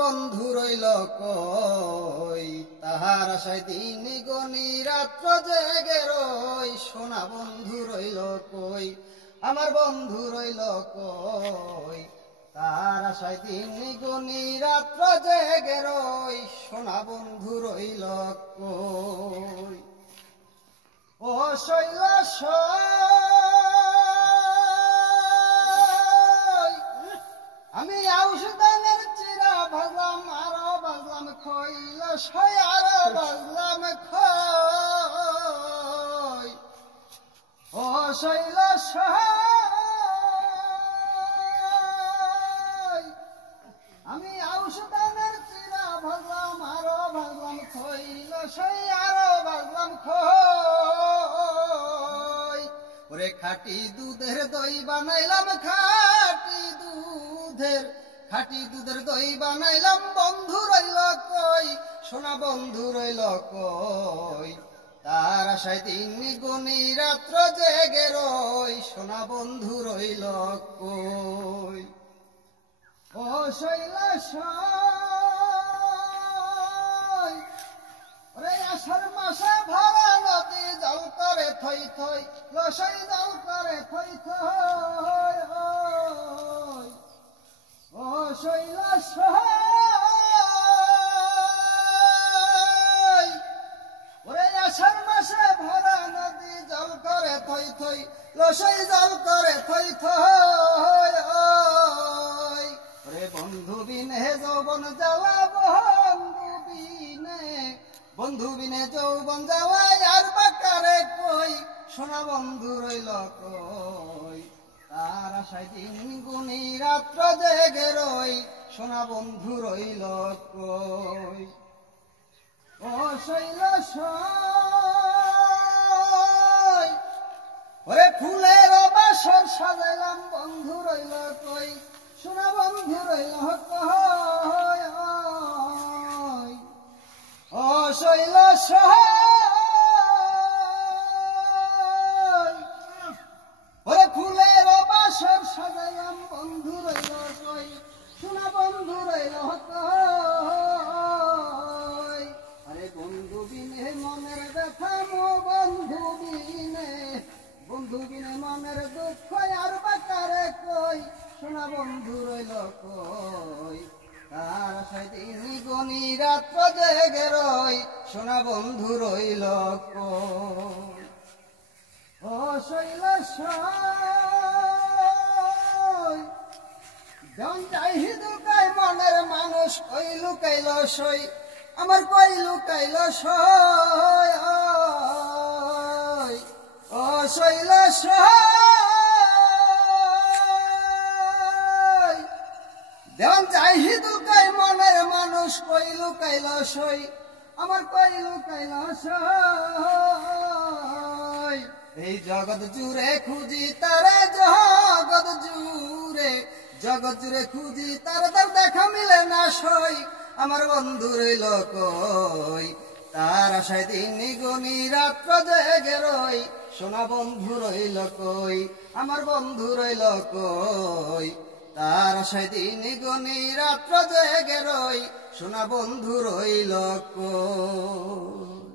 বন্ধু রইল কই, তাহার আশায় দিন গনি রাত্র জেগে রই। সোনা বন্ধু রইল কই, আমার বন্ধু রইল কই, তাহার আশায় দিন গনি রাত্র জেগে রই। সোনা বন্ধু রইল কই। ও শৈলাস আমি আউশদানের চিরা ভাজলাম, আরো ভাজলাম খইল সই, আরো ভাজলাম খই। ও শৈলাস আমি আউশদানের চিরা ভাজলাম, আরো ভাজলাম খইল সই, আরো ভাজলাম খই। ওরে খাঁটি দুধের দই বানাইলাম, খাঁটি দুধের দই বানাইলাম। বন্ধু রইল কই, সোনা বন্ধু রইল কই, তার আশায় দিন গুনি রাত্র জেগে রই। সোনা বন্ধু রইল কই। ও শৈলাস ওরে আষাঢ় মাসে ভরা নদী জল করে থই থই, লসই জল করে থই থই। ও শৈলাস ওরে আষাঢ় মাসে ভরা নদী জল করে থই থই, লসই জল করে থই থই। ওরে বন্ধু বিনে যৌবন জ্বালা, বন্ধু বিনে যৌবন জ্বালা, আর বাকারে কই, সোনা বন্ধু রইল কই, তার আশায় দিন গুনি রাত্র জেগে রই। সোনা বন্ধু রইল কই। ও শৈলাস ওরে ফুলের বাসর সাজাইলাম, বন্ধু রইল কই, সোনা বন্ধু রইল কই। ও শৈলাস ওরে ফুলের বাসর সাজাইলাম, বন্ধু রইল কই, সোনা বন্ধু রইল কই। আরে বন্ধু বিনে মনের ব্যথা, বন্ধু বিনে মনের দুঃখ, আর বাকারে কই, সোনা বন্ধু রইল কই, তার আশায় দিন গনি রাত্র জেগে রই। সোনা বন্ধু রইল কই। ও শৈলাস জন যাই লুকাই মনের মানুষ, কই লুকাইল সই, আমার কই লুকাইল সই। ও শৈলাস দেওয়ান যাই লুকাই মনের মানুষ, কই লুকাইল সই, আমার কই লুকাইল সই। এই জগৎ জুড়ে খুঁজি তারে, জগৎ জুড়ে খুঁজি তার, তার দেখা মিলে না সই। আমার বন্ধু রইল কই, তার আশায় দিন গনি রাত্র জেগে রই। সোনা বন্ধু রইল কই, আমার বন্ধু রইল কই, তার আশায় দিন গনি রাত্র জেগে রই। সোনা বন্ধু রইল কই।